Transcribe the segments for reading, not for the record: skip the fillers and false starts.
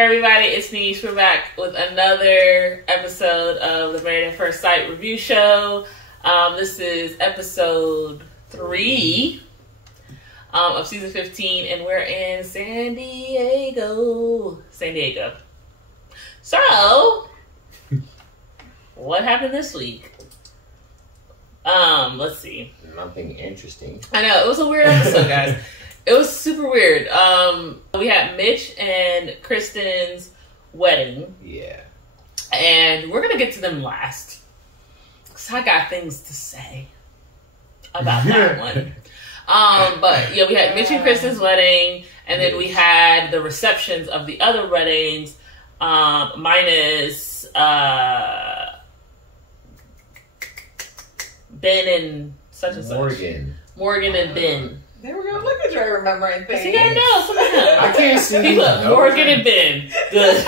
Hey everybody, it's Neesh. We're back with another episode of the Married at First Sight review show. This is episode 3 of season 15, and we're in San Diego. So, what happened this week? Let's see. Nothing interesting. I know, it was a weird episode, guys. It was super weird. We had Mitch and Kristen's wedding. Yeah. And we're going to get to them last. Because I got things to say about that one. But yeah, we had Mitch and Kristen's wedding. And then we had the receptions of the other weddings. Minus Ben and such and such. Morgan and Ben. There we go. Look at you remembering things. You gotta know somehow. I can't see. He put Morgan and Ben. Good.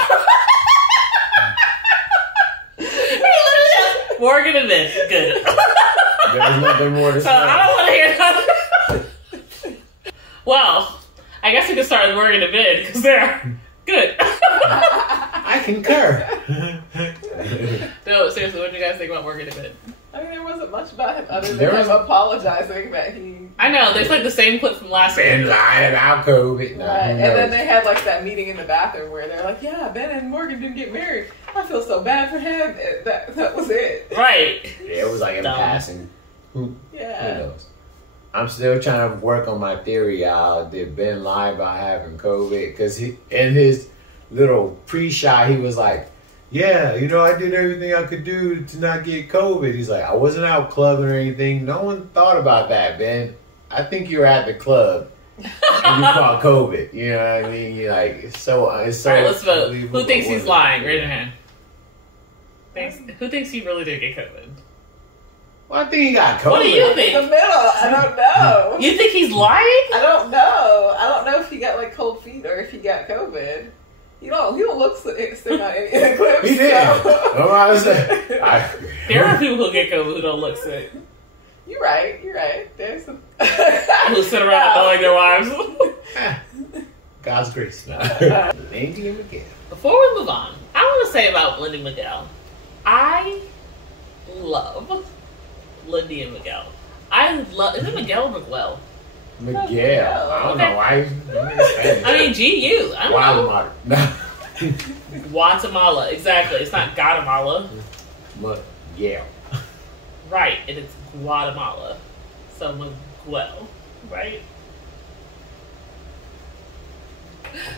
Morgan and Ben. Good. There's nothing more to say. I don't want to hear nothing. Well, I guess we can start with Morgan and Ben because they're good. I concur. No, seriously, what do you guys think about Morgan and Ben? I mean, there wasn't much about him other than him apologizing that he... I know, there's like the same clip from last week. Ben lied about COVID. Right. And then they had like that meeting in the bathroom where they're like, yeah, Ben and Morgan didn't get married. I feel so bad for him. That was it. Right. Yeah, it was like in passing. Who Yeah. knows? I'm still trying to work on my theory, y'all. Did Ben lie about having COVID? Because he, in his little pre-shot, he was like, yeah, you know, I did everything I could do to not get COVID. He's like, I wasn't out clubbing or anything. No one thought about that, Ben. I think you were at the club and you caught COVID. You know what I mean? You're like, it's so. All right, let's vote. Who thinks he's lying? Raise your hand. Who thinks he really did get COVID? Well, I think he got COVID. What do you think? In the middle. I don't know. You think he's lying? I don't know. I don't know if he got like cold feet or if he got COVID. He don't look sick on any clips. He did. So. There are people who get COVID who don't look sick. You're right. There's some who sit around knowing their wives. God's grace. Lindy and Miguel. Before we move on, I want to say about Lindy and Miguel. I love Lindy and Miguel. Is it Miguel or Miguel? Miguel. I don't know why. I mean, G-U. I don't know. Guatemala. Exactly. It's not Guatemala. Miguel. Right. And it's Guatemala. So Miguel. Right?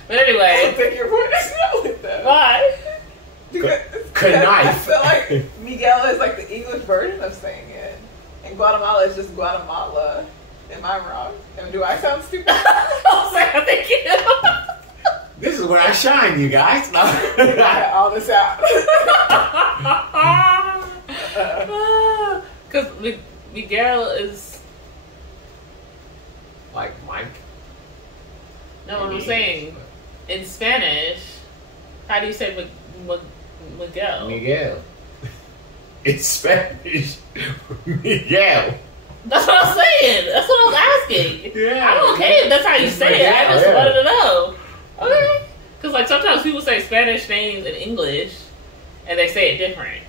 But anyway. I don't think your point is not like that. Why? Knife. I feel like Miguel is like the English version of saying it. And Guatemala is just Guatemala. Am I wrong? Do I sound stupid? I think you do. This is where I shine, you guys. Got all this out. Because Miguel is... Like Mike? No, what I'm saying, in Spanish, how do you say Miguel? Miguel. It's Spanish. Miguel. That's what I'm saying. That's what I was asking. Yeah. I'm okay if that's how you say it. I just wanted to know. Okay. Because like sometimes people say Spanish names in English, and they say it different.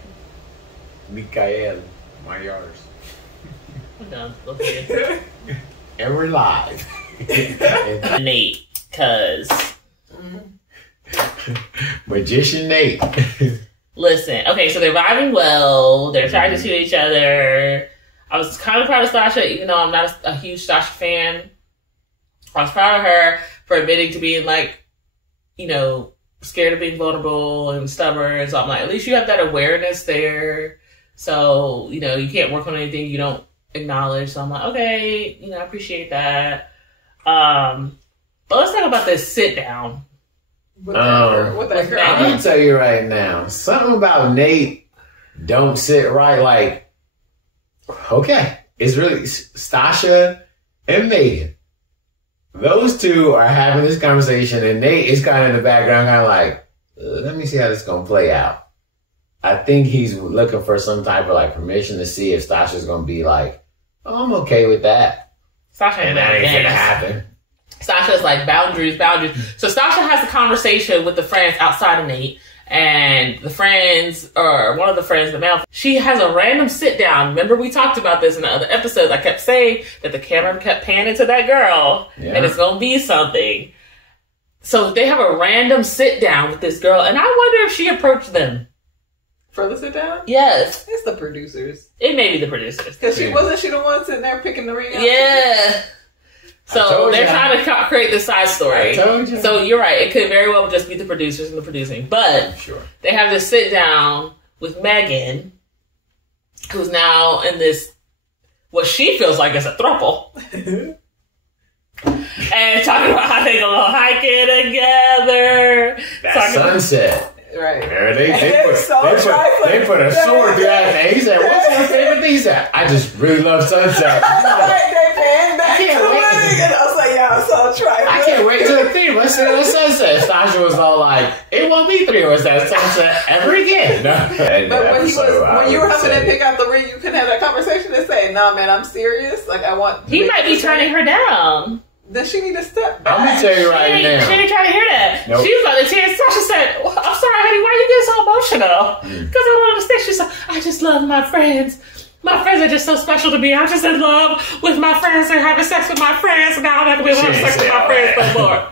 Mikael. My yours. I'm done. Okay. And we're live. Nate, cause Magician Nate. Listen, okay, so they're vibing well. They're attracted to each other. I was kind of proud of Sasha, even though I'm not a huge Sasha fan. I was proud of her for admitting to being like, you know, scared of being vulnerable and stubborn. So I'm like, at least you have that awareness there. So, you know, you can't work on anything you don't acknowledge. So I'm like, okay, you know, I appreciate that. But let's talk about this sit down. With that girl. I'm gonna tell you right now, something about Nate don't sit right. Like, okay, it's really Stasha and Megan. Those two are having this conversation, and Nate is kind of in the background, kind of like, let me see how this is gonna play out. I think he's looking for some type of like permission to see if Stasha's gonna be like, oh, I'm okay with that. Sasha and that ain't gonna happen. Sasha's like, boundaries. So Sasha has a conversation with the friends outside of Nate. And the friends, or one of the friends, the male, she has a random sit down. Remember, we talked about this in the other episodes. I kept saying that the camera kept panning to that girl, and it's going to be something. So they have a random sit down with this girl, and I wonder if she approached them. For the sit down? Yes. It's the producers. It may be the producers. Because wasn't she the one sitting there picking the ring out? Yeah. So they're trying to create this side story. I told you. So you're right. It could very well just be the producers and the producing. But they have this sit down with Megan, who's now in this, what she feels like is a throuple. And talking about how they go hiking together. That sunset. Right. They put a sword through that thing. He said, what's your favorite thing? He said, I just really love sunset. They panned back to the wedding, and I was like, yeah, I'm so trifling. I can't wait till the thing. Let's see the sunset. Stasha was all like, it won't be 3 hours that sunset ever again. But when you were helping him pick out the ring, you couldn't have that conversation and say, nah, man, I'm serious. Like, I want... He might be turning her down. Then she need to step back. I'm gonna tell you right now. She ain't trying to hear that. Nope. She was about to tears. Sasha said, well, I'm sorry, honey, why you get so emotional? Because I don't understand. She's like, I just love my friends. My friends are just so special to me. I'm just in love with my friends and having sex with my friends. And now I'm not going to be able to have sex with my friends no more.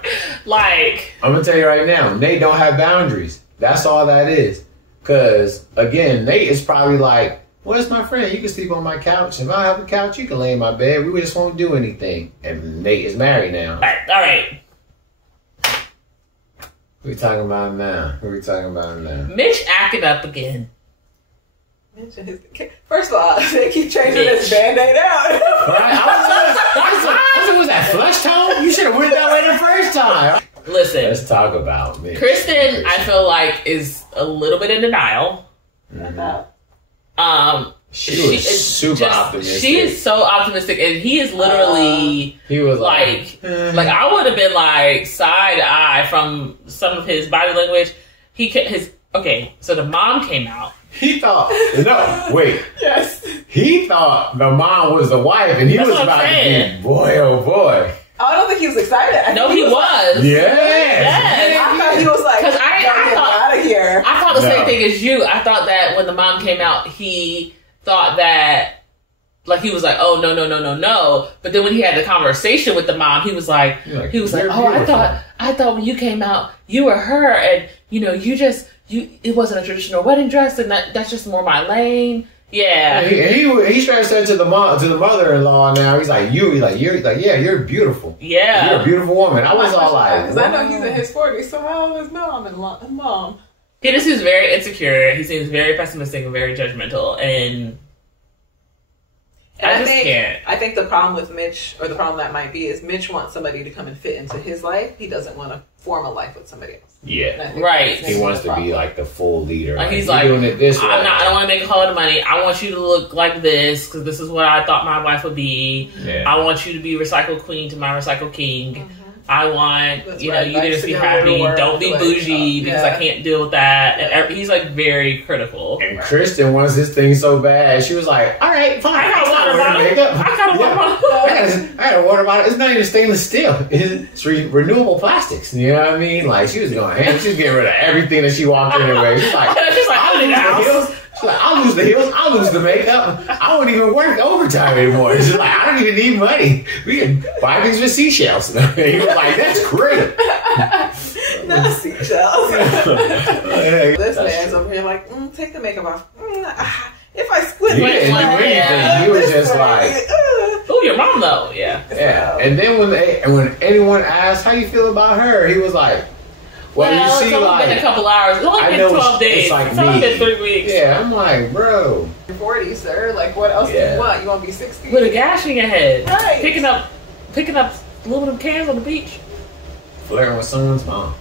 Like. I'm going to tell you right now, Nate don't have boundaries. That's all that is. Because, again, Nate is probably like, well, it's my friend. You can sleep on my couch. If I have a couch, you can lay in my bed. We just won't do anything. And Nate is married now. All right. Who we talking about now? Mitch acting up again. First of all, they keep changing this Band-Aid out. Right? I was that flush tone? You should have went that way the first time. Listen. Let's talk about Mitch. Kristen, I feel like, is a little bit in denial. She was super optimistic. She is so optimistic, and he is literally. He was like I would have been like side eye from some of his body language. So the mom came out. He thought Yes. He thought the mom was the wife, and he was about to be boy, oh boy. I don't think he was excited. No, he was. Yes. I thought he was like, because I thought out of here. I thought the same thing as you. I thought that when the mom came out, he thought that, like, he was like, oh, no. But then when he had the conversation with the mom, he was like, oh, beautiful. I thought when you came out, you were her, and, it wasn't a traditional wedding dress, and that's just more my lane. Yeah. He straight said to the mother-in-law now, you're beautiful. Yeah. You're a beautiful woman. I was all like, because I know he's in his 40s, so how old is mom? He just seems very insecure. He seems very pessimistic and very judgmental. And I can't. I think the problem with Mitch, or the problem that might be, is Mitch wants somebody to come and fit into his life. He doesn't want to form a life with somebody else. Yeah. Right. He wants to be like the full leader. Like he's like, doing it this way. I don't want to make a whole lot of money. I want you to look like this because this is what I thought my wife would be. Yeah. I want you to be recycled queen to my recycled king. Mm-hmm. I want, you to just be happy. Don't be bougie because I can't deal with that. And he's like very critical. And Kristen wants this thing so bad. She was like, all right, fine. I got a water bottle. It's not even stainless steel. It's renewable plastics. You know what I mean? Like, she was going ham. She's getting rid of everything that she walked in her way. She's like, I'll lose the heels. I'll lose the makeup. I won't even work overtime anymore. She's like, I don't even need money. We can buy things with seashells. He was like, that's great. Not seashells. This man's over here like, take the makeup off. If I squint, he didn't do anything. He was just like, "Oh, your mom though." Yeah. And then when anyone asked how you feel about her, he was like, well, you see, it's only been a couple hours. It's only been 12 days. It's only been 3 weeks. Yeah, I'm like, bro. You're 40, sir. Like, what else do you want? You want to be 60? With a gash in your head. Right. Picking up aluminum cans on the beach. Flirting with someone's mom.